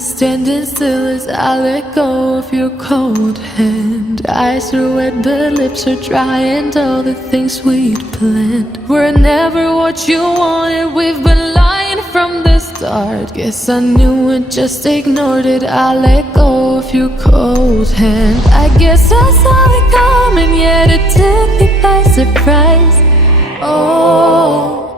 standing still as I let go of your cold hand. Eyes are wet, but lips are dry, and all the things we'd planned were never what you wanted. We've been lying from the start. Guess I knew it, just ignored it. I let go of your cold hand. I guess I saw it coming, yet it took me by surprise. Oh,